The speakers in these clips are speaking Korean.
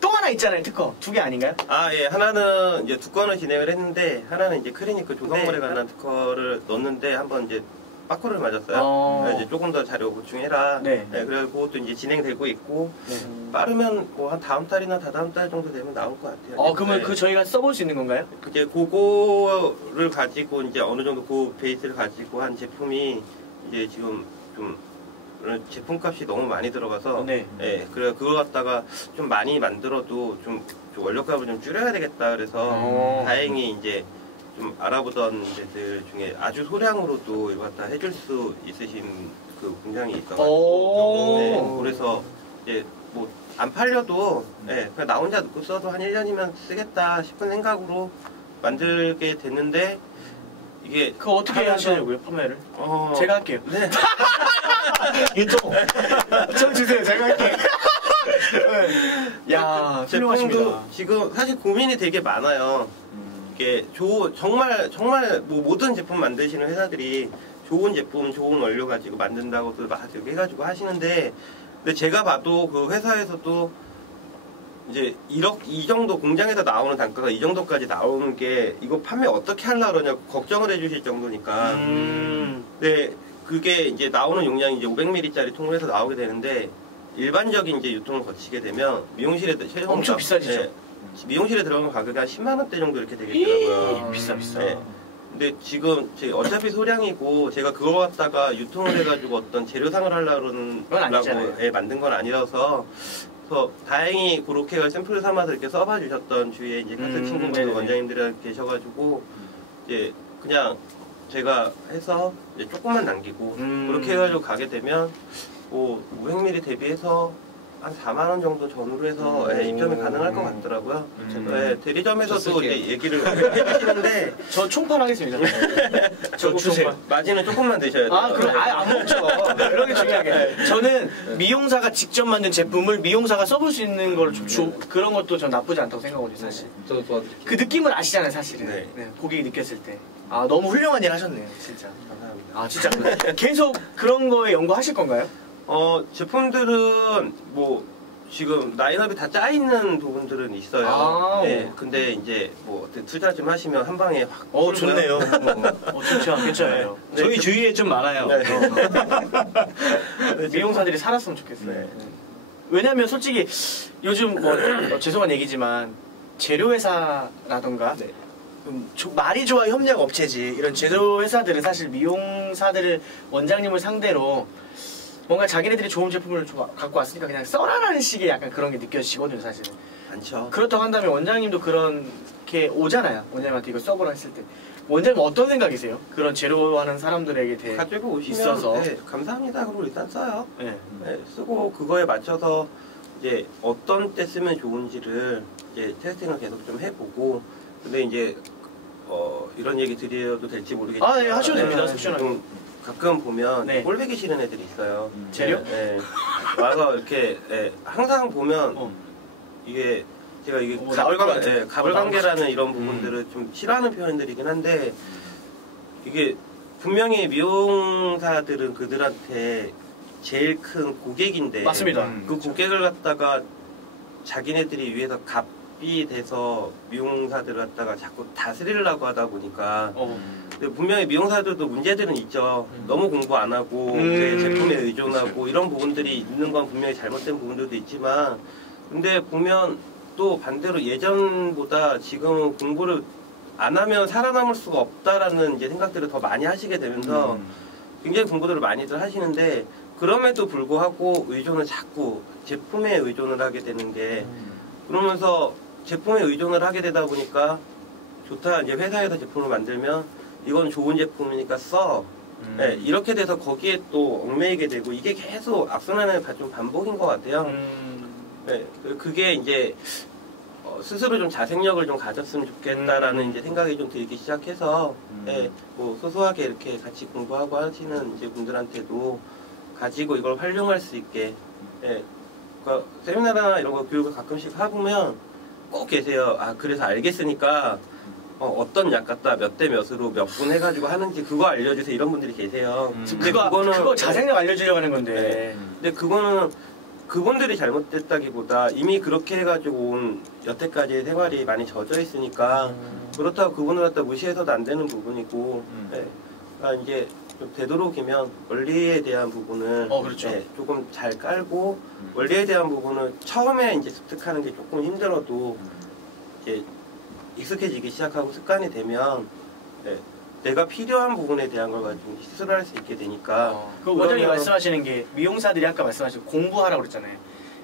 또 하나 있잖아요, 특허. 두 개 아닌가요? 아, 예. 하나는 이제 두 건을 진행을 했는데, 하나는 이제 클리니크 조성물에 관한 특허를 넣었는데, 한번 이제 빠꾸를 맞았어요. 이제 조금 더 자료 보충해라. 네. 네, 그래서 그것도 이제 진행되고 있고, 네. 빠르면 뭐 한 다음 달이나 다다음 달 정도 되면 나올 것 같아요. 그러면 네. 그 저희가 써볼 수 있는 건가요? 이제 그거를 가지고 이제 어느 정도 그 베이스를 가지고 한 제품이 이제 지금 좀 제품값이 너무 많이 들어가서 네. 예, 그래 그걸 갖다가 좀 많이 만들어도 좀 원료값을 좀 줄여야 되겠다 그래서 다행히 이제 좀 알아보던 데들 중에 아주 소량으로도 이거 갖다 해줄 수 있으신 그 공장이 있어가지고 네, 그래서 이제 뭐 안 팔려도 예, 그냥 나 혼자 넣고 써도 한 1년이면 쓰겠다 싶은 생각으로 만들게 됐는데 이게 그거 어떻게 하시려고요, 판매를? 제가 할게요. 네. 유통. 저 주세요, 제가 할게요. 야, 제품도 지금 사실 고민이 되게 많아요. 이게 정말 뭐 모든 제품 만드시는 회사들이 좋은 제품, 좋은 원료 가지고 만든다고도 막 해가지고 하시는데, 근데 제가 봐도 그 회사에서도 이제 이 정도 공장에서 나오는 단가가 이 정도까지 나오는 게 이거 판매 어떻게 하려고 그러냐고 걱정을 해주실 정도니까. 근데 그게 이제 나오는 용량이 이제 500ml짜리 통을 해서 나오게 되는데 일반적인 이제 유통을 거치게 되면 미용실에 엄청 비싸지죠. 네, 미용실에 들어가면 가격이 한 10만 원대 정도 이렇게 되겠더라고요. 비싸. 네. 근데 지금 어차피 소량이고 제가 그거 갖다가 유통을 해가지고 어떤 재료상을 하려고 만든 건 아니라서 그래서 다행히 그렇게 샘플을 삼아서 이렇게 써봐 주셨던 주위에 이제 카스 친구분들 원장님들이 계셔가지고 이제 그냥 제가 해서 이제 조금만 남기고 그렇게 해가지고 가게 되면 뭐 500ml 대비해서 한 4만 원 정도 전후로 해서 입점이 가능할 것 같더라고요. 네, 대리점에서도 이제 얘기를 해주시는데 저 총판 하겠습니다. 저 주세요. 마진은 조금만 드셔야 돼요. 그럼 아예 안 먹죠. 이런 게 중요하게. 저는 미용사가 직접 만든 제품을 미용사가 써볼 수 있는 걸 좀 그런 것도 전 나쁘지 않다고 생각하거든요, 사실. 저도 도와드릴게요. 그 느낌을 아시잖아요, 사실은. 네, 고객이 느꼈을 때. 너무 훌륭한 일 하셨네요, 진짜. 감사합니다. 진짜. 계속 그런 거에 연구하실 건가요? 제품들은 뭐 지금 라인업이 다 짜있는 부분들은 있어요. 네, 근데 이제 뭐 투자 좀 하시면 한 방에 확. 좋네요. 괜찮아요. 네. 저희 주위에 좀 많아요. 미용사들이 살았으면 좋겠어요. 왜냐면 솔직히 요즘 죄송한 얘기지만 재료회사라던가 말이 좋아 협력 업체지 이런 제조회사들은 사실 미용사들을 원장님을 상대로 뭔가 자기네들이 좋은 제품을 갖고 왔으니까 그냥 써라라는 식의 약간 그런 게 느껴지거든요, 사실은. 많죠. 그렇다고 한다면 원장님도 그렇게 오잖아요. 원장님한테 이거 써보라 했을 때. 원장님 어떤 생각이세요? 그런 제로하는 사람들에게 대해 가지고 오시면 있어서. 네, 감사합니다. 그러고 일단 써요. 네. 쓰고 그거에 맞춰서 이제 어떤 때 쓰면 좋은지를 이제 테스팅을 계속 좀 해보고, 근데 이제 이런 얘기 드려도 될지 모르겠지만 하셔도 됩니다. 속시원하게. 가끔 보면 꼴보기 싫은 애들이 있어요. 재료? 네. 와서 이렇게 항상 보면 이게 제가 이게 가불관계라는 이런 부분들을 좀 싫어하는 표현들이긴 한데, 이게 분명히 미용사들은 그들한테 제일 큰 고객인데 맞습니다. 그 고객을 갖다가 자기네들이 위해서 갑이 돼서 미용사들을 갖다가 자꾸 다스리려고 하다 보니까 근데 분명히 미용사들도 문제들은 있죠. 너무 공부 안 하고 제품에 의존하고 이런 부분들이 있는 건 분명히 잘못된 부분들도 있지만, 근데 보면 또 반대로 예전보다 지금은 공부를 안 하면 살아남을 수가 없다라는 이제 생각들을 더 많이 하시게 되면서 굉장히 공부들을 많이들 하시는데, 그럼에도 불구하고 의존을 자꾸 제품에 의존을 하게 되는 게, 그러면서 제품에 의존을 하게 되다 보니까 좋다, 이제 회사에서 제품을 만들면 이건 좋은 제품이니까 써. 네, 이렇게 돼서 거기에 또 얽매이게 되고, 이게 계속 악순환의 좀 반복인 것 같아요. 네, 그게 이제 스스로 좀 자생력을 좀 가졌으면 좋겠다라는 이제 생각이 좀 들기 시작해서 네, 뭐 소소하게 이렇게 같이 공부하고 하시는 이제 분들한테도 가지고 이걸 활용할 수 있게, 네, 그러니까 세미나나 이런 거 교육을 가끔씩 하보면 꼭 계세요. 그래서 알겠으니까 어떤 약 갖다 몇 대 몇으로 몇 분 해가지고 하는지 그거 알려주세요 이런 분들이 계세요. 근데 그거 자생력 알려주려고 하는 건데. 네. 근데 그거는 그분들이 잘못됐다기보다 이미 그렇게 해가지고 온 여태까지의 생활이 많이 젖어 있으니까 그렇다고 그분을 갖다 무시해서도 안 되는 부분이고 네. 그러니까 이제 좀 되도록이면 원리에 대한 부분을 그렇죠. 네, 조금 잘 깔고 원리에 대한 부분을 처음에 이제 습득하는 게 조금 힘들어도 이제 익숙해지기 시작하고 습관이 되면 네, 내가 필요한 부분에 대한 걸 가지고 시술을 할 수 있게 되니까 그 원장님 말씀하시는 게 미용사들이 아까 말씀하신 공부하라고 그랬잖아요.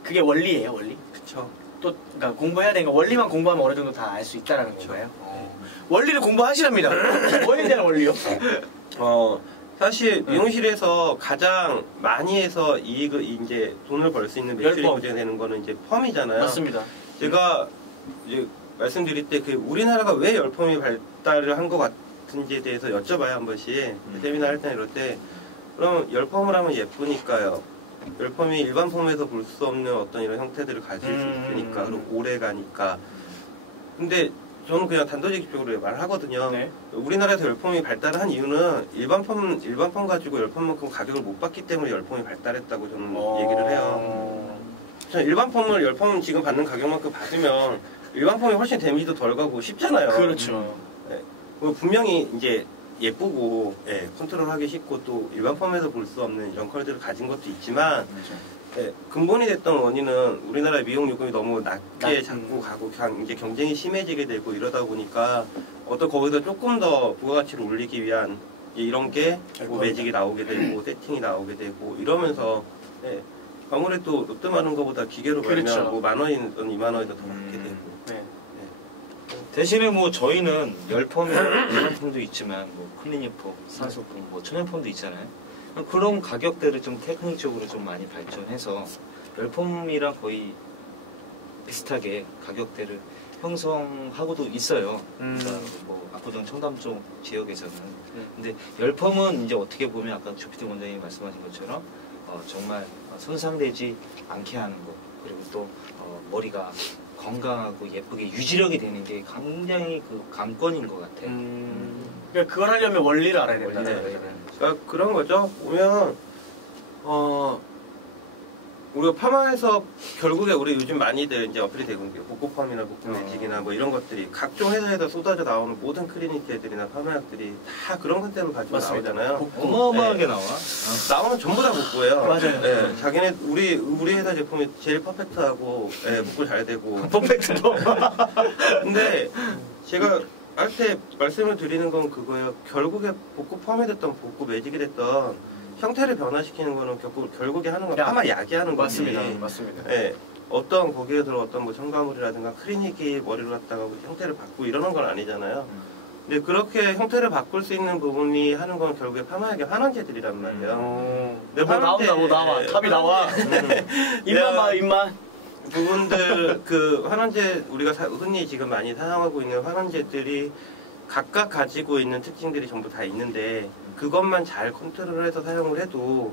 그게 원리예요, 원리? 그쵸. 또 그러니까 공부해야 되니까 원리만 공부하면 어느 정도 다 알 수 있다라는 건가요? 원리를 공부하시랍니다. 뭐에 대한 원리요? 사실 미용실에서 가장 많이 해서 이익을 이제 돈을 벌 수 있는 매출이 구제되는 거는 이제 펌이잖아요. 맞습니다. 제가 이제 말씀드릴 때 그 우리나라가 왜 열펌이 발달을 한 것 같은지에 대해서 여쭤봐요 한 번씩. 세미나 할 때 이럴 때 그럼 열펌을 하면 예쁘니까요. 열펌이 일반 펌에서 볼 수 없는 어떤 이런 형태들을 가질 수 있으니까 그리고 오래 가니까. 근데 저는 그냥 단도직입적으로 말을 하거든요. 네. 우리나라에서 열펌이 발달한 이유는 일반 펌 가지고 열펌만큼 가격을 못 받기 때문에 열펌이 발달했다고 저는 얘기를 해요. 저는 일반 펌을 열펌 지금 받는 가격만큼 받으면 일반 펌이 훨씬 데미지도 덜 가고 쉽잖아요. 그렇죠. 네. 분명히 이제 예쁘고 컨트롤하기 쉽고 또 일반 펌에서 볼 수 없는 이런 컬들을 가진 것도 있지만 근본이 됐던 원인은 우리나라의 미용 요금이 너무 낮게 자꾸 가고 이제 경쟁이 심해지게 되고 이러다 보니까 거기서 조금 더 부가가치를 올리기 위한 이런 게 뭐 매직이 나오게 되고 세팅이 나오게 되고 이러면서 아무래도 롯데 마른 거보다 기계로 말면 그렇죠. 뭐 10,000원이든 20,000원이든 더 받게 되고 대신에 뭐 저희는 열펌이나 펌도 있지만 뭐 클리닉펌, 산소펌, 뭐 천연펌도 있잖아요. 그런 가격대를 좀 테크닉적으로 좀 많이 발전해서 열펌이랑 거의 비슷하게 가격대를 형성하고도 있어요. 그러니까 뭐 압구정 청담 쪽 지역에서는. 근데 열펌은 이제 어떻게 보면 아까 조피디 원장님이 말씀하신 것처럼 정말 손상되지 않게 하는 거, 그리고 또 머리가 건강하고 예쁘게 유지력이 되는 게 굉장히 그 관건인 것 같아요. 그러니까 그걸 하려면 원리를 알아야 된다. 그러니까 그런 거죠. 보면 우리가 파마에서 결국에 우리 요즘 많이들 이제 어플이 되고 있는 게 복고펌이나 복고 매직이나 뭐 이런 것들이 각종 회사에서 쏟아져 나오는 모든 클리닉들이나 파마약들이 다 그런 컨셉을 가지고 나오잖아요. 어마어마하게 나와. 나오면 전부 다 복고예요. 맞아요. 네, 자기네 우리 회사 제품이 제일 퍼펙트하고 복고 잘 되고. 퍼펙트도. 근데 제가 할 때 말씀을 드리는 건 그거예요. 결국에 복고 펌이 됐던 복고 매직이 됐던 형태를 변화시키는 거는 결국에 하는 건 파마 약이 하는 거지. 맞습니다. 네, 어떤 거기에 들어 어떤 뭐 첨가물이라든가 클리닉이 머리를 갖다가 형태를 바꾸고 이러는 건 아니잖아요. 근데 그렇게 형태를 바꿀 수 있는 부분이 하는 건 결국에 파마약의 환원제들이란 말이에요. 나와. 답이 나와. 입만 봐, 입만. 부분들 그 환원제 우리가 흔히 지금 많이 사용하고 있는 환원제들이 각각 가지고 있는 특징들이 전부 다 있는데 그것만 잘 컨트롤해서 사용을 해도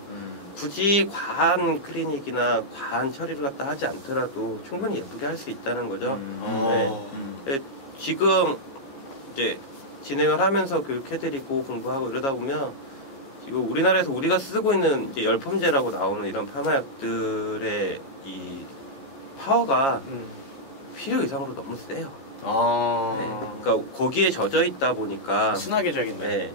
굳이 과한 클리닉이나 과한 처리를 갖다 하지 않더라도 충분히 예쁘게 할 수 있다는 거죠. 지금 이제 진행을 하면서 교육해드리고 공부하고 이러다 보면 지금 우리나라에서 우리가 쓰고 있는 이제 열펌제라고 나오는 이런 파마약들의 이 파워가 필요 이상으로 너무 세요. 그러니까 거기에 젖어 있다 보니까 순하게 져야겠네. 네,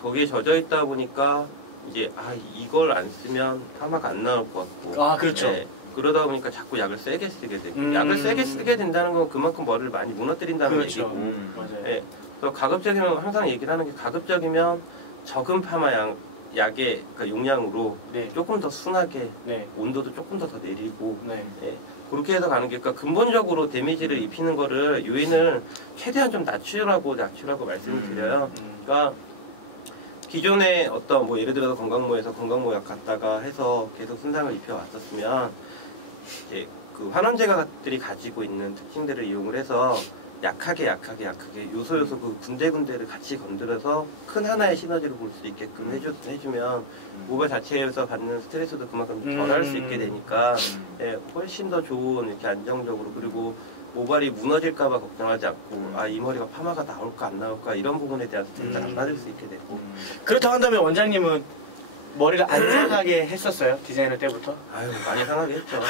거기에 젖어 있다 보니까 이제 이걸 안 쓰면 파마가 안 나올 것 같고. 그렇죠. 네, 그러다 보니까 자꾸 약을 세게 쓰게 되고. 약을 세게 쓰게 된다는 건 그만큼 머리를 많이 무너뜨린다는 그렇죠. 얘기고. 맞아요. 네, 그래서 가급적이면 항상 얘기를 하는 게 가급적이면 적은 파마약 약의 그러니까 용량으로 조금 더 순하게 온도도 조금 더 내리고 그렇게 해서 가는 게 그러니까 근본적으로 데미지를 입히는 거를 요인을 최대한 좀 낮추라고 말씀을 드려요. 그러니까 기존에 어떤 뭐 예를 들어서 건강모에서 건강모 약 갖다가 해서 계속 손상을 입혀 왔었으면 이제 그 환원제가들이 가지고 있는 특징들을 이용을 해서 약하게 요소 그 군데군데를 같이 건드려서 큰 하나의 시너지를 볼 수 있게끔 해주면 모발 자체에서 받는 스트레스도 그만큼 덜할 수 있게 되니까 훨씬 더 좋은 이렇게 안정적으로 그리고 모발이 무너질까봐 걱정하지 않고 아 이 머리가 파마가 나올까 안 나올까 이런 부분에 대해서 되게 안 맞을 수 있게 되고 그렇다고 한다면 원장님은 머리를 안 상하게 했었어요? 디자이너 때부터? 아유 많이 상하게 했죠.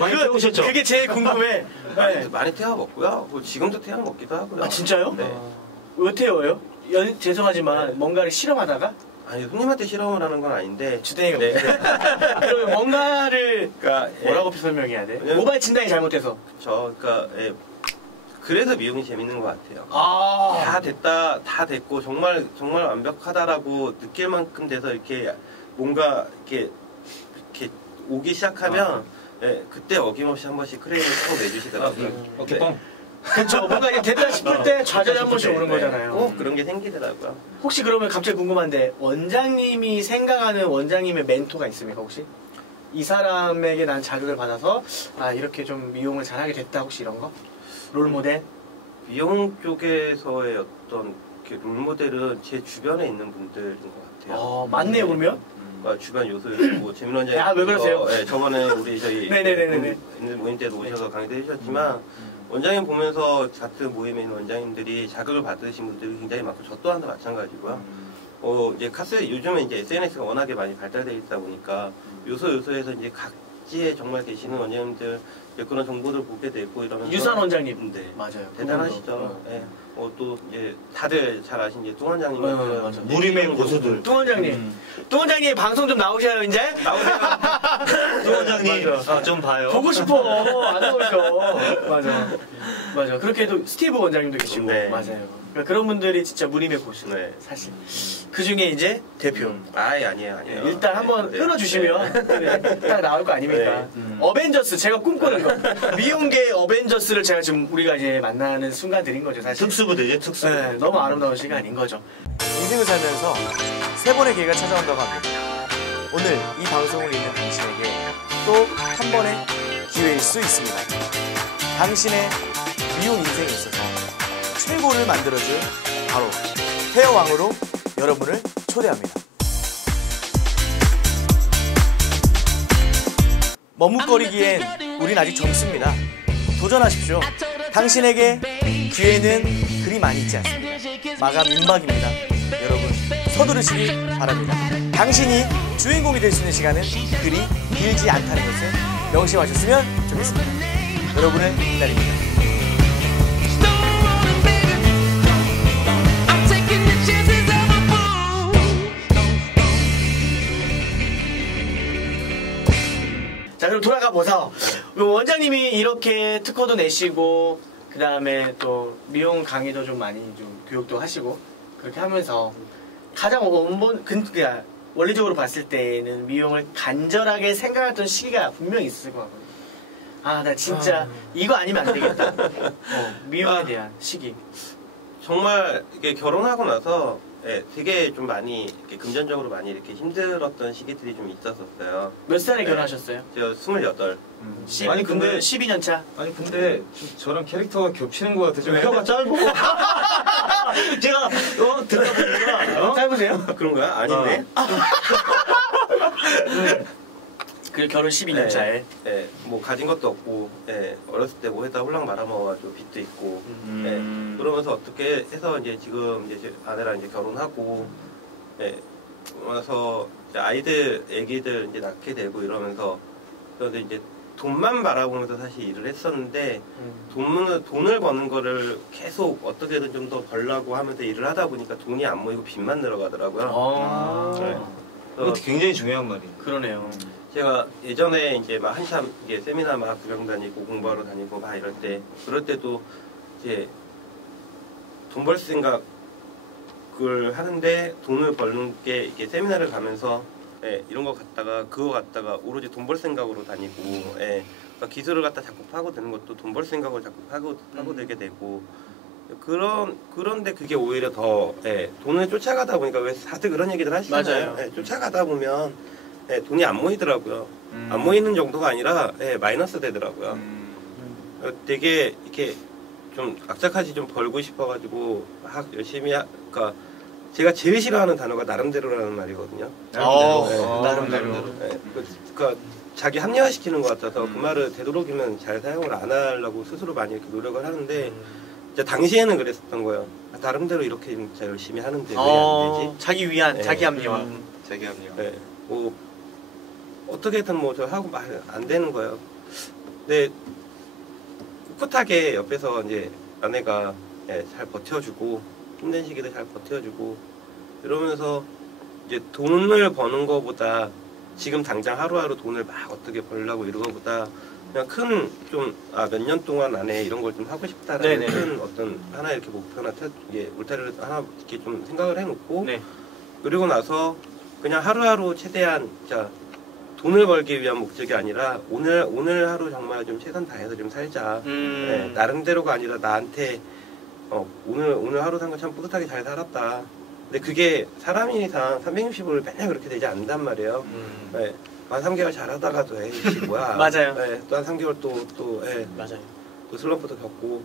많이 태우셨죠? 그게 제일 궁금해. 네. 많이 태워 먹고요. 뭐 지금도 태워 먹기도 하고요. 아 진짜요? 네. 왜 태워요? 죄송하지만 뭔가를 실험하다가? 아니 손님한테 실험을 하는 건 아닌데 주댕이가 네. 그러면 뭔가를 그러니까 뭐라고 설명해야 돼? 왜냐면- 모발 진단이 잘못돼서. 그러니까 그래서 미용이 재밌는 것 같아요. 아. 다 됐고 정말 완벽하다라고 느낄 만큼 돼서 이렇게 뭔가 이렇게 오기 시작하면 그때 어김없이 한 번씩 크레인을 꼭 내주시더라고요. 오케이 뻥. 그렇죠. 뭔가 이제 됐다 싶을 때 좌절이 한 번씩 오는 거잖아요. 꼭 그런 게 생기더라고요. 혹시 그러면 갑자기 궁금한데 원장님이 생각하는 원장님의 멘토가 있습니까 혹시? 이 사람에게 난 자극을 받아서 아 이렇게 좀 미용을 잘하게 됐다 혹시 이런 거? 롤모델? 미용 쪽에서의 어떤 이렇게 롤모델은 제 주변에 있는 분들인 것 같아요. 맞네요 그러면? 주변 요소였고 뭐 재민 원장님. 아, 왜 그러세요? 저번에 우리 저희 네네네네. 모임 때도 오셔서 강의도 해주셨지만 원장님 보면서 같은 모임에 있는 원장님들이 자극을 받으신 분들이 굉장히 많고 저 또한도 마찬가지고요. 이제 요즘은 이제 SNS가 워낙에 많이 발달되어 있다 보니까 요소에서 이제 각지에 정말 계시는 원장님들 그런 정보들 보게 되고 이러면서 유산 원장님. 네. 맞아요. 대단하시죠. 예. 또 이제 다들 잘 아신 이제 뚱 원장님 같은 맞아. 무림의 고수들. 뚱 원장님. 뚱 원장님 방송 좀 나오셔요 이제? 나오세요. 뚱 원장님 좀 봐요. 보고 싶어. 안 나오셔. 맞아. 그렇게 해도 스티브 원장님도 계시고. 네. 맞아요. 그러니까 그런 분들이 진짜 무림의 고수. 네. 사실. 그 중에 이제 대표. 아니에요. 일단 한번 끊어주시면 딱 나올 거 아닙니까? 어벤져스 제가 꿈꾸는 거 미용계 어벤져스를 제가 지금 우리가 이제 만나는 순간들인 거죠 사실. 특수부대죠 특수. 네, 너무 아름다운 시간인 거죠. 인생을 살면서 세 번의 기회가 찾아온다고 합니다. 오늘 이 방송을 읽는 당신에게 또 한 번의 기회일 수 있습니다. 당신의 미용 인생에 있어서 최고를 만들어줄 바로 헤어왕으로 여러분을 초대합니다. 머뭇거리기엔 우린 아직 젊습니다. 도전하십시오. 당신에게 기회는 그리 많이 있지 않습니다. 마감 임박입니다. 여러분 서두르시기 바랍니다. 당신이 주인공이 될 수 있는 시간은 그리 길지 않다는 것을 명심하셨으면 좋겠습니다. 여러분을 기다립니다. 자 그럼 돌아가 보서 원장님이 이렇게 특허도 내시고 그 다음에 또 미용 강의도 좀 많이 좀 교육도 하시고 그렇게 하면서 가장 원리적으로 봤을 때는 미용을 간절하게 생각했던 시기가 분명히 있을 것 같거든요. 아 나 진짜 이거 아니면 안 되겠다. 미용에 대한 시기. 정말 이게 결혼하고 나서 되게 좀 많이 이렇게 금전적으로 많이 이렇게 힘들었던 시기들이 좀 있었어요. 몇 살에 결혼하셨어요? 제가 28. 아니, 근데 12년 차. 아니 근데 좀 저랑 캐릭터가 겹치는 것 같아. 좀 혀가 짧고. 제가 듣다 보니까 짧으세요? 그런 거야? 아니네. 그 결혼 12년 차에. 뭐 가진 것도 없고, 어렸을 때 뭐 해다 홀랑 말아먹어가지고 빚도 있고, 그러면서 어떻게 해서 이제 지금 이제 아내랑 이제 결혼하고, 그러면서 이제 애기들 이제 낳게 되고 이러면서, 그런데 이제 돈만 바라보면서 사실 일을 했었는데, 돈을 버는 거를 계속 어떻게든 좀 더 벌려고 하면서 일을 하다 보니까 돈이 안 모이고 빚만 늘어가더라고요. 그것도 굉장히 중요한 말이에요. 그러네요. 제가 예전에 이제 막 한참 이게 세미나 막 구경 다니고 공부하러 다니고 막 그럴 때도 이제 돈 벌 생각을 하는데 돈을 버는 게 이게 세미나를 가면서 이런 거 그거 갖다가 오로지 돈 벌 생각으로 다니고 그러니까 기술을 갖다 자꾸 파고드는 것도 돈 벌 생각을 자꾸 파고들게 되고 그런데 그게 오히려 더 돈을 쫓아가다 보니까 왜 다들 그런 얘기들 하시잖아요. 맞아요. 쫓아가다 보면 돈이 안 모이더라고요. 안 모이는 정도가 아니라 마이너스 되더라고요. 되게 이렇게 좀 악착같이 좀 벌고 싶어가지고 막 열심히 그러니까 제가 제일 싫어하는 단어가 나름대로라는 말이거든요. 나름대로. 네. 그러니까 자기 합리화시키는 것 같아서 그 말을 되도록이면 잘 사용을 안 하려고 스스로 많이 이렇게 노력을 하는데 이제 당시에는 그랬었던 거예요. 나름대로 이렇게 진짜 열심히 하는데 왜 안 되지? 자기 위안, 네. 자기 합리화. 자기 합리화. 네. 뭐 어떻게든 뭐 저 하고 말 안 되는 거예요. 근데 꿋꿋하게 옆에서 이제 아내가 잘 버텨주고 힘든 시기를 잘 버텨주고 이러면서 이제 돈을 버는 거보다 지금 당장 하루하루 돈을 막 어떻게 벌려고 이런 거보다 그냥 큰 좀 몇 년 동안 안에 이런 걸 좀 하고 싶다라는 네네. 큰 어떤 하나 이렇게 목표나 울타리를 하나 이렇게 좀 생각을 해놓고 네. 그리고 나서 그냥 하루하루 최대한 자 돈을 벌기 위한 목적이 아니라 오늘 하루 정말 좀 최선 다해서 좀 살자. 네, 나름대로가 아니라 나한테 오늘 하루 산 거 참 뿌듯하게 잘 살았다. 근데 그게 사람이상 360을 맨날 그렇게 되지 않는단 말이에요. 네, 한 3개월 잘하다가도 이게 뭐야. 맞아요. 네, 또 한 3개월 맞아요. 또 슬럼프도 겪고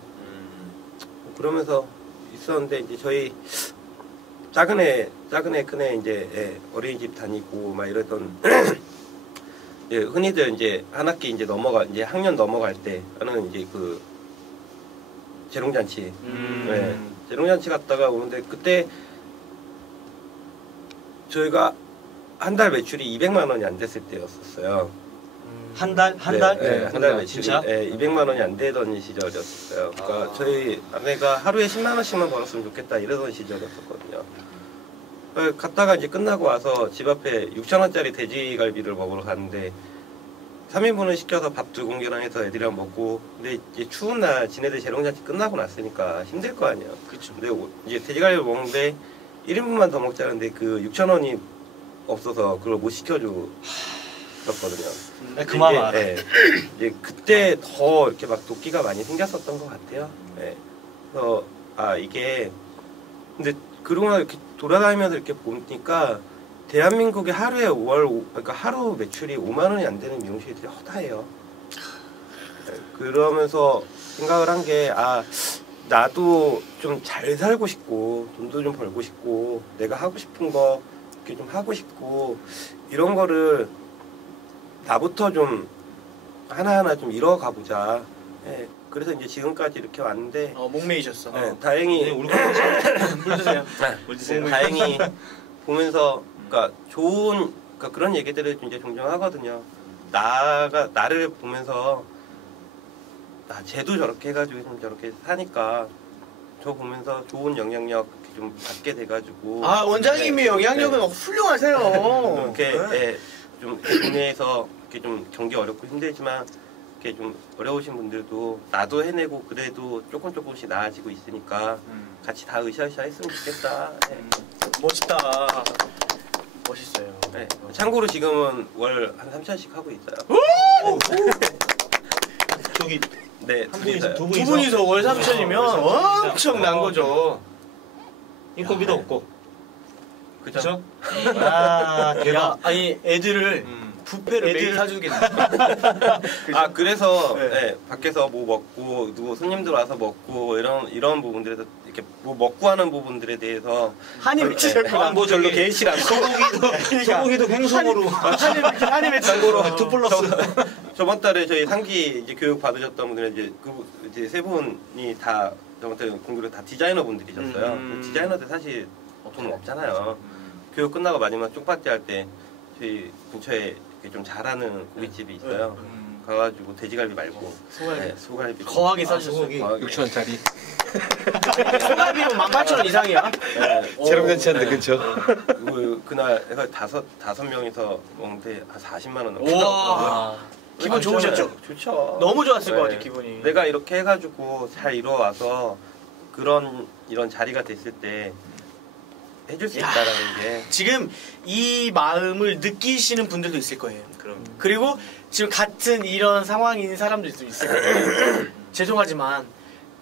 그러면서 있었는데 이제 저희 작은 애 큰 애 이제 어린이집 다니고 막 이랬던 흔히들 이제 한 학기 이제 이제 학년 넘어갈 때 하는 이제 그 재롱잔치, 재롱잔치 갔다가 오는데 그때 저희가 한 달 매출이 200만 원이 안 됐을 때였었어요. 한 달? 네, 한 달 매출이 진짜? 200만 원이 안 되던 시절이었어요. 그러니까 저희 아내가 하루에 10만 원씩만 벌었으면 좋겠다 이러던 시절이었었거든요. 갔다가 이제 끝나고 와서 집 앞에 6천 원짜리 돼지갈비를 먹으러 갔는데 3인분을 시켜서 밥 2공기랑 해서 애들이랑 먹고 근데 이제 추운 날 지네들 재롱잔치 끝나고 났으니까 힘들 거 아니에요. 그쵸. 근데 이제 돼지갈비 먹는데 1인분만 더 먹자는데 그 6천 원이 없어서 그걸 못 시켜줬거든요. 그 마음 알아. 이제 그때 더 이렇게 막 도끼가 많이 생겼었던 것 같아요. 그래서 이게 근데 그동안 이렇게 돌아다니면서 이렇게 보니까 대한민국의 하루에 그러니까 하루 매출이 5만 원이 안 되는 미용실들이 허다해요. 그러면서 생각을 한 게 나도 좀 잘 살고 싶고 돈도 좀 벌고 싶고 내가 하고 싶은 거 이렇게 좀 하고 싶고 이런 거를 나부터 좀 하나하나 좀 이뤄가 보자. 그래서 이제 지금까지 이렇게 왔는데 목매이셨어. 다행히 물 드세요. 다행히 보면서 그러니까 그러니까 그런 얘기들을 이제 종종 하거든요. 나를 보면서 쟤도 저렇게 해가지고 좀 저렇게 사니까 저 보면서 좋은 영향력 이렇게 좀 받게 돼가지고 원장님의 영향력은 훌륭하세요. 이렇게 좀 동네에서 이렇게 좀 경기 어렵고 힘들지만 이렇게 좀 어려우신 분들도 나도 해내고 그래도 조금씩 나아지고 있으니까 같이 다 으쌰으쌰 했으면 좋겠다. 멋있다. 멋있어요. 참고로 지금은 월 한 3천씩 하고 있어요. 저기 둘이서요. 두 분이서 월 3천이면 엄청난 거죠. 인건비도 없고. 그죠? 대박. 아니 애들을 뷔페를 매일 사주겠네. 그래서 밖에서 뭐 먹고 누구 손님들 와서 먹고 이런 부분들에서 이렇게 뭐 먹고 하는 부분들에 대해서 한이 맺히셨구나. 뭐 별로 개의치 않고 소고기도 횡성으로 한이 맺히셨구나. 2+. 저번 달에 저희 상기 이제 교육 받으셨던 분들은 이제 세 분이 다 저번 달에 공교롭게 다 디자이너 분들이셨어요. 디자이너들 사실 돈 없잖아요. 교육 끝나고 마지막 쪽파티 할 때 저희 근처에 좀 잘하는 고깃집이 있어요. 가가지고 돼지갈비 말고 소갈비 거하게 싸주셨어요. 6천원짜리 소갈비면 18,000원 이상이야. 재롱잔치 하는데 그쵸? 그날 다섯 명이서 먹는데 한 40만 원 넘게. 우와. 기분 좋으셨죠? 좋죠. 너무 좋았을 것 같아요, 기분이. 내가 이렇게 해가지고 잘 이뤄와서 이런 자리가 됐을 때 해줄 수 있다라는 게 지금 이 마음을 느끼시는 분들도 있을 거예요. 그리고 지금 같은 이런 상황인 사람들도 있을 거예요. 죄송하지만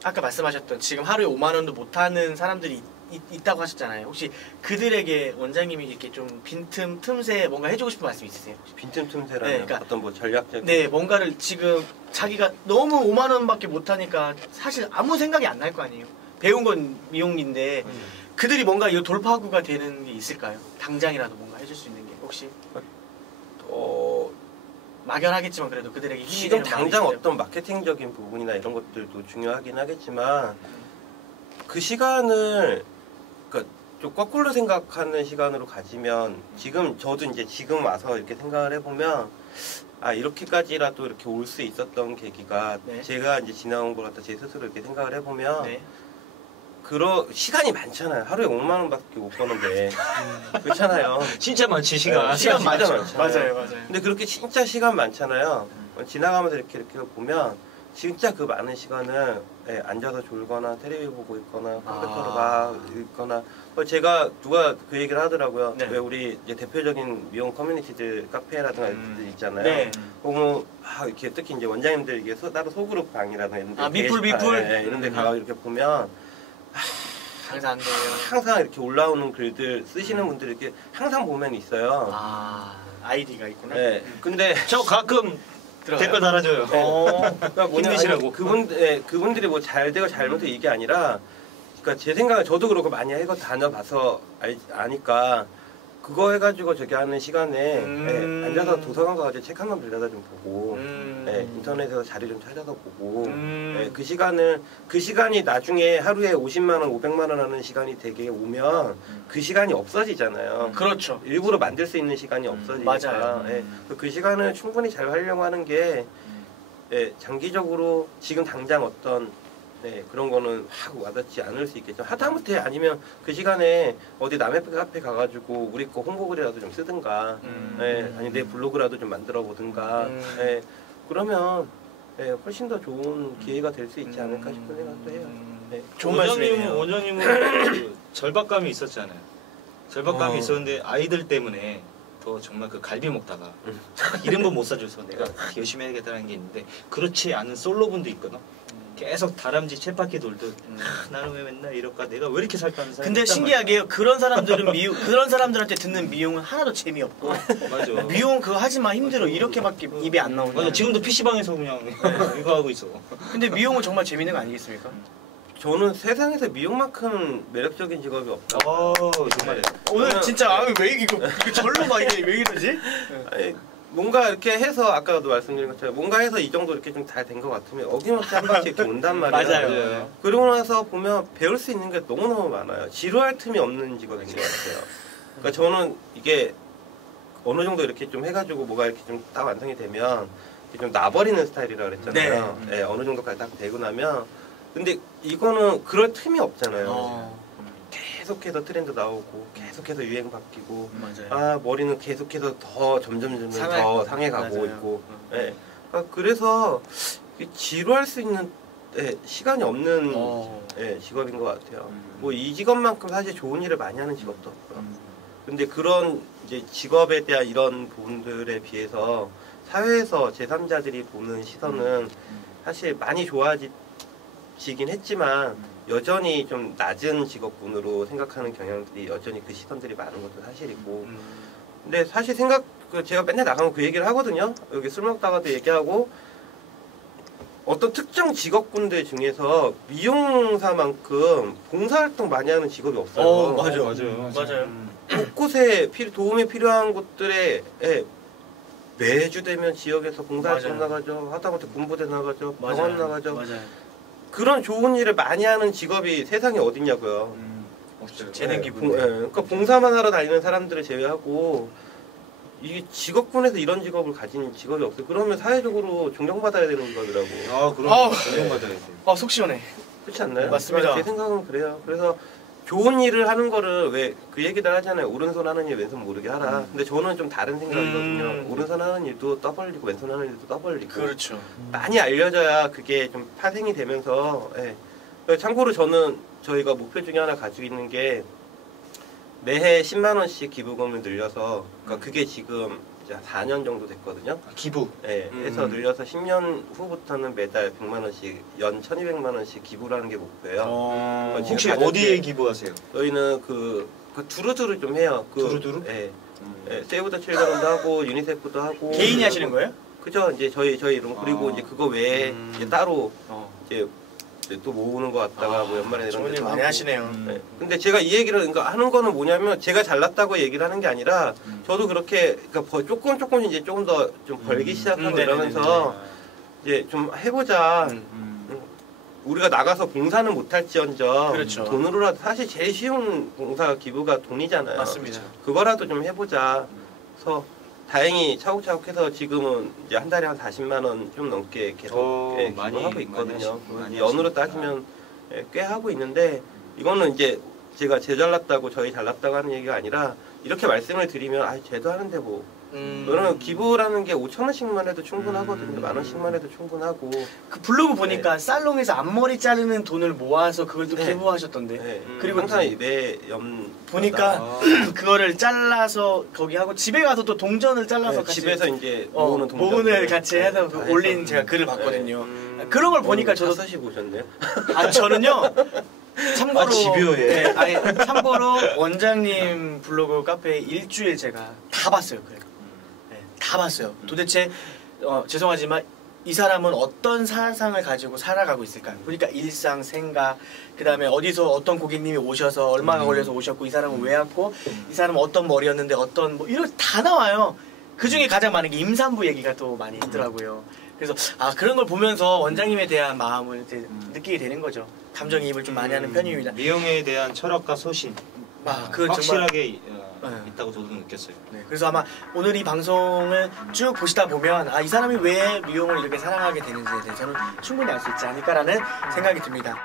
아까 말씀하셨던 지금 하루에 5만 원도 못하는 사람들이 있다고 하셨잖아요. 혹시 그들에게 원장님이 이렇게 좀 빈틈 틈새 뭔가 해주고 싶은 말씀 있으세요? 빈틈 틈새라는 그러니까, 어떤 뭐 전략적 뭔가를 지금 자기가 너무 5만 원밖에 못하니까 사실 아무 생각이 안 날 거 아니에요. 배운 건 미용인데 그들이 뭔가 이 돌파구가 되는 게 있을까요? 당장이라도 뭔가 해줄 수 있는 게 혹시? 막연하겠지만 그래도 그들에게 힘이 지금 되는 당장 말이 어떤 마케팅적인 부분이나 이런 것들도 중요하긴 하겠지만 그 시간을 그러니까 좀 거꾸로 생각하는 시간으로 가지면 지금 저도 이제 지금 와서 이렇게 생각을 해보면 아 이렇게까지라도 이렇게 올 수 있었던 계기가 네. 제가 이제 지나온 걸 갖다 제 스스로 이렇게 생각을 해보면 네. 그런 시간이 많잖아요. 하루에 5만 원밖에 못 버는데 그렇잖아요. 진짜 많지 시간. 네, 시간 진짜 많죠. 많잖아요. 맞아요. 근데 그렇게 진짜 시간 많잖아요. 지나가면서 이렇게 보면 진짜 그 많은 시간을 앉아서 졸거나 텔레비 보고 있거나 컴퓨터로 막 있거나 제가 누가 그 얘기를 하더라고요. 네. 왜 우리 이제 대표적인 미용 커뮤니티들 카페라든가 이런 있잖아요. 네. 보면 이렇게 특히 이제 원장님들 이게 따로 소그룹 방이라든가 이런 데 미풀 이런 데 가서 이렇게 보면 항상 안 돼요. 항상 이렇게 올라오는 글들 쓰시는 분들이 이렇게 항상 보면 있어요. 아이디가 있구나. 네. 근데 저 가끔 들어가요? 댓글 달아줘요. 그러니까 힘내시라고. 그분들이 뭐 잘 되고 잘못해 이게 아니라 그러니까 제 생각에 저도 그렇고 많이 이거 다녀봐서 아니까 그거 해가지고 저기 하는 시간에 앉아서 도서관 가서 책 한 권 빌려다 좀 보고 인터넷에서 자료 좀 찾아서 보고 그 시간이 나중에 하루에 50만 원, 500만 원 하는 시간이 되게 오면 그 시간이 없어지잖아요. 그렇죠. 일부러 만들 수 있는 시간이 없어지니까 맞아요. 그 시간을 충분히 잘 활용하는 게 장기적으로 지금 당장 어떤 그런 거는 확 와닿지 않을 수 있겠죠. 하다못해 아니면 그 시간에 어디 남의 카페 가가지고 우리 거 홍보글이라도 좀 쓰든가, 아니 내 블로그라도 좀 만들어 보든가, 그러면 훨씬 더 좋은 기회가 될 수 있지 않을까 싶은 생각도 해요. 좋은 말씀이네요. 원장님은 그 절박감이 있었잖아요. 절박감이 있었는데 아이들 때문에 더 정말 그 갈비 먹다가 이런 거 못 사줘서 내가 열심히 해야겠다는 게 있는데 그렇지 않은 솔로분도 있거든. 계속 다람쥐 쳇바퀴 돌듯 나는 왜 맨날 이럴까 내가 왜 이렇게 살까 하는 사람이 근데 있단 신기하게요. 그런 사람들은 그런 사람들한테 듣는 미용은 하나도 재미없고 맞아. 미용 그거 하지마 힘들어 이렇게밖에 입에 안 나오냐. 맞아. 지금도 PC방에서 그냥 이거 하고 있어. 근데 미용은 정말 재밌는 거 아니겠습니까? 저는 세상에서 미용만큼 매력적인 직업이 없다. 정말. 오늘 진짜 왜 이거 절로 막 이게 왜 이러지? 아니, 뭔가 이렇게 해서 아까도 말씀드린 것처럼 뭔가 해서 이 정도 이렇게 좀 잘 된 것 같으면 어김없이 한 번씩 이렇게 온단 말이에요. 맞아요. 그러고 나서 보면 배울 수 있는 게 너무너무 많아요. 지루할 틈이 없는 직업인 것 같아요. 그러니까 저는 이게 어느 정도 이렇게 좀 해가지고 뭐가 이렇게 좀 딱 완성이 되면 이렇게 좀 나버리는 스타일이라 그랬잖아요. 네. 어느 정도까지 딱 되고 나면 근데 이거는 그럴 틈이 없잖아요. 계속해서 트렌드 나오고 계속해서 유행 바뀌고 맞아요. 머리는 계속해서 더 점점 더 상해가고 맞아요. 있고 그래서 지루할 수 있는 시간이 없는 직업인 것 같아요. 뭐 이 직업만큼 사실 좋은 일을 많이 하는 직업도 없고요. 근데 그런 이제 직업에 대한 이런 부분들에 비해서 사회에서 제3자들이 보는 시선은 사실 많이 좋아지긴 했지만 여전히 좀 낮은 직업군으로 생각하는 경향들이 여전히 그 시선들이 많은 것도 사실이고 근데 사실 제가 맨날 나가면 그 얘기를 하거든요. 여기 술 먹다가도 얘기하고 어떤 특정 직업군들 중에서 미용사만큼 봉사활동 많이 하는 직업이 없어요. 맞아요. 곳곳에 도움이 필요한 곳들에 매주 되면 지역에서 봉사활동 나가죠. 하다못해 군부대 나가죠. 병원 나가죠. 맞아요. 그런 좋은 일을 많이 하는 직업이 세상에 어딨냐고요. 없어요. 재능 기분. 그러니까 봉사만 하러 다니는 사람들을 제외하고 이게 직업군에서 이런 직업을 가진 직업이 없어요. 그러면 사회적으로 존경받아야 되는 직업이라고. 그럼 존경받아야 돼. 속 시원해. 그렇지 않나요? 맞습니다. 제 생각은 그래요. 그래서 좋은 일을 하는 거를 왜 그 얘기들 하잖아요. 오른손 하는 일 왼손 모르게 하라. 근데 저는 좀 다른 생각이거든요. 오른손 하는 일도 떠벌리고 왼손 하는 일도 떠벌리고. 그렇죠. 많이 알려져야 그게 좀 파생이 되면서 참고로 저희가 목표 중에 하나 가지고 있는 게 매해 10만 원씩 기부금을 늘려서 그러니까 그게 지금 이제 4년 정도 됐거든요. 기부. 해서 늘려서 10년 후부터는 매달 100만 원씩 연 1,200만 원씩 기부를 하는 게 목표예요. 혹시 어디에 기부하세요? 저희는 그 두루두루 좀 해요. 두루두루? 세이브 더 칠드런도 하고 유니세프도 하고. 개인이 하시는 거예요? 그죠. 이제 저희 이런 그리고 이제 그거 외에 이제 따로 이제 또 모으는 것 같다가 뭐 연말에 이런 좋은 일 데도 많이 하고. 하시네요. 네. 근데 제가 이 얘기를 그러니까 하는 거는 뭐냐면 제가 잘났다고 얘기를 하는 게 아니라 저도 그렇게 그러니까 조금씩 이제 조금 더 좀 벌기 시작하고 이러면서 이제 좀 해보자. 우리가 나가서 봉사는 못할지언정 그렇죠. 돈으로라도 사실 제일 쉬운 봉사 기부가 돈이잖아요. 맞습니다. 그거라도 좀 해보자. 그래서 다행히 차곡차곡 해서 지금은 이제 한 달에 한 40만 원 좀 넘게 계속 많이 기부하고 있거든요. 많이 연으로 하십니다. 따지면 꽤 하고 있는데 이거는 이제 제가 제 잘났다고 저희 잘났다고 하는 얘기가 아니라 이렇게 말씀을 드리면 아 쟤도 하는데 뭐 그러면 기부라는 게 5,000원씩만 해도 충분하거든요. 10,000원씩만 해도 충분하고. 그 블로그 보니까 살롱에서 앞머리 자르는 돈을 모아서 그걸 또 기부하셨던데. 네. 그리고 항상 매연 보니까 그거를 잘라서 거기 하고 집에 가서 또 동전을 잘라서 같이 집에서 이제 모으는 동전 모으는 같이 해서 그 올린 제가 글을 봤거든요. 그런 걸 보니까 저도 다시 보셨네요. 아 저는요. 참고로 집요해. 아니 참고로 원장님 블로그 카페 일주일 제가 다 봤어요. 그래. 다 봤어요. 도대체 죄송하지만 이 사람은 어떤 사상을 가지고 살아가고 있을까? 그러니까 일상, 생각, 그 다음에 어디서 어떤 고객님이 오셔서 얼마나 걸려서 오셨고 이 사람은 왜 왔고 이 사람은 어떤 머리였는데 어떤 뭐 이런 다 나와요. 그 중에 가장 많은 게 임산부 얘기가 또 많이 있더라고요. 그래서 아 그런 걸 보면서 원장님에 대한 마음을 이제 느끼게 되는 거죠. 감정이입을 좀 많이 하는 편입니다. 미용에 대한 철학과 소신 그거 확실하게 정말, 있다고 저도 느꼈어요. 네, 그래서 아마 오늘 이 방송을 쭉 보시다 보면 아, 이 사람이 왜 미용을 이렇게 사랑하게 되는지에 대해서는 충분히 알 수 있지 않을까라는 생각이 듭니다.